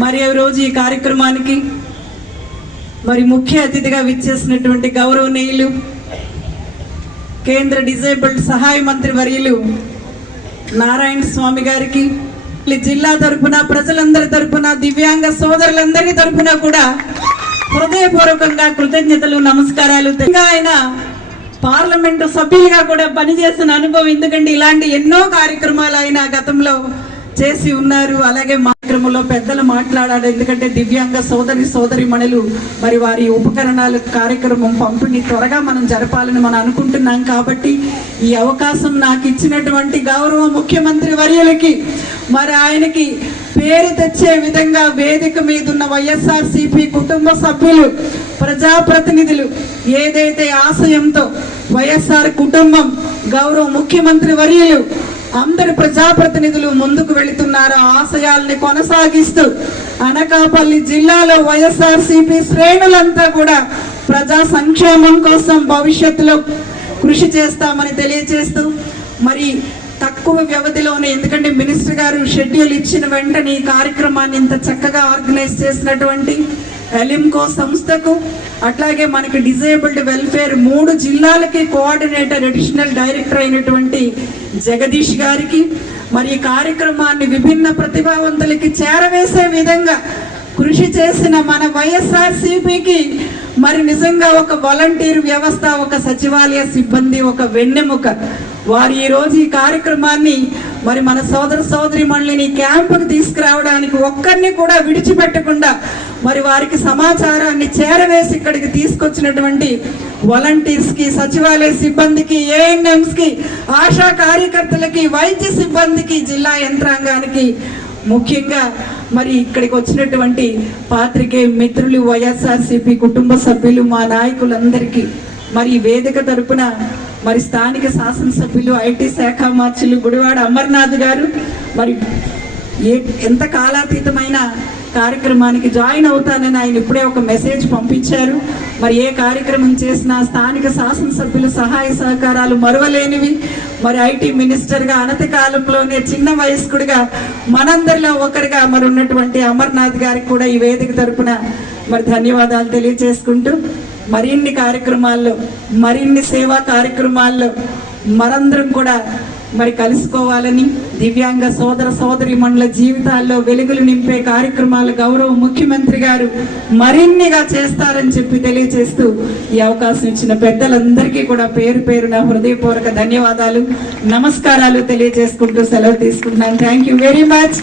మరి ఈ రోజు ఈ కార్యక్రమానికి మరి ముఖ్య అతిథిగా విచ్చేసినటువంటి గౌరవనీయులు కేంద్ర డిజేబుల్డ్ సహాయ మంత్రి వర్యులు నారాయణ స్వామి గారికి, జిల్లా తరపున ప్రజలందరి తరపున దివ్యాంగ సోదరులందరి తరపున కూడా హృదయపూర్వకంగా కృతజ్ఞతలు, నమస్కారాలు. ఆయన పార్లమెంటు సభ్యులుగా కూడా పనిచేసిన అనుభవం, ఎందుకంటే ఇలాంటి ఎన్నో కార్యక్రమాలు ఆయన గతంలో చేసి ఉన్నారు. అలాగే కార్యక్రమంలో పెద్దలు మాట్లాడారు, ఎందుకంటే దివ్యాంగ సోదరిమణులు మరి వారి ఉపకరణాల కార్యక్రమం పంపిణీ త్వరగా మనం జరపాలని మనం అనుకుంటున్నాం. కాబట్టి ఈ అవకాశం నాకు ఇచ్చినటువంటి గౌరవ ముఖ్యమంత్రి వర్యులకి, మరి ఆయనకి పేరు తెచ్చే విధంగా వేదిక మీద ఉన్న వైఎస్ఆర్సీపీ కుటుంబ సభ్యులు, ప్రజాప్రతినిధులు ఏదైతే ఆశయంతో వైఎస్ఆర్ కుటుంబం, గౌరవ ముఖ్యమంత్రి వర్యులు, అందరి ప్రజాప్రతినిధులు ముందుకు వెళుతున్నారు, ఆశయాల్ని కొనసాగిస్తూ అనకాపల్లి జిల్లాలో వైఎస్ఆర్సీపీ శ్రేణులంతా కూడా ప్రజా సంక్షేమం కోసం భవిష్యత్తులో కృషి చేస్తామని తెలియజేస్తూ, మరి తక్కువ వ్యవధిలోనే, ఎందుకంటే మినిస్టర్ గారు షెడ్యూల్ ఇచ్చిన వెంటనే ఈ కార్యక్రమాన్ని ఇంత చక్కగా ఆర్గనైజ్ చేసినటువంటి ఎలింకో సంస్థకు, అట్లాగే మనకి డిజేబుల్డ్ వెల్ఫేర్ 3 జిల్లాలకి కోఆర్డినేటర్ అడిషనల్ డైరెక్టర్ అయినటువంటి జగదీష్ గారికి, మరి ఈ కార్యక్రమాన్ని విభిన్న ప్రతిభావంతులకి చేరవేసే విధంగా కృషి చేసిన మన వైఎస్ఆర్సీపీకి మరి నిజంగా ఒక వాలంటీర్ వ్యవస్థ, ఒక సచివాలయ సిబ్బంది, ఒక వెన్నెముక. వారు ఈరోజు ఈ కార్యక్రమాన్ని మరి మన సోదరిమణులని క్యాంపుకు తీసుకురావడానికి ఒక్కరిని కూడా విడిచిపెట్టకుండా మరి వారికి సమాచారాన్ని చేరవేసి ఇక్కడికి తీసుకొచ్చినటువంటి వాలంటీర్స్ కి, సచివాలయ సిబ్బందికి, ఏఎన్ఎంస్ కి, ఆశా కార్యకర్తలకి, వైద్య సిబ్బందికి, జిల్లా యంత్రాంగానికి, ముఖ్యంగా మరి ఇక్కడికి వచ్చినటువంటి పాత్రికేయ మిత్రులు, వైఎస్ఆర్సీపీ కుటుంబ సభ్యులు, మా నాయకులందరికీ, మరి వేదిక తరపున మరి స్థానిక శాసనసభ్యులు, ఐటీ శాఖ మార్చులు గుడివాడ అమర్నాథ్ గారు మరి ఎంత కాలాతీతమైన కార్యక్రమానికి జాయిన్ అవుతానని ఆయన ఇప్పుడే ఒక మెసేజ్ పంపించారు. మరి ఏ కార్యక్రమం చేసినా స్థానిక శాసనసభ్యుల సహాయ సహకారాలు మరువలేనివి. మరి ఐటీ మినిస్టర్గా అనతి కాలంలోనే చిన్న వయస్కుడిగా మనందరిలో ఒకరిగా మరి ఉన్నటువంటి అమర్నాథ్ గారికి కూడా ఈ వేదిక తరపున మరి ధన్యవాదాలు తెలియజేసుకుంటూ, మరిన్ని కార్యక్రమాల్లో, మరిన్ని సేవా కార్యక్రమాల్లో మనందరం కూడా మరి కలుసుకోవాలని, దివ్యాంగ సోదరిమణుల జీవితాల్లో వెలుగులు నింపే కార్యక్రమాలు గౌరవ ముఖ్యమంత్రి గారు మరిన్నిగా చేస్తారని చెప్పి తెలియజేస్తూ, ఈ అవకాశం ఇచ్చిన పెద్దలందరికీ కూడా పేరు పేరున హృదయపూర్వక ధన్యవాదాలు, నమస్కారాలు తెలియజేసుకుంటూ సెలవు తీసుకుంటున్నాను. Thank you very much.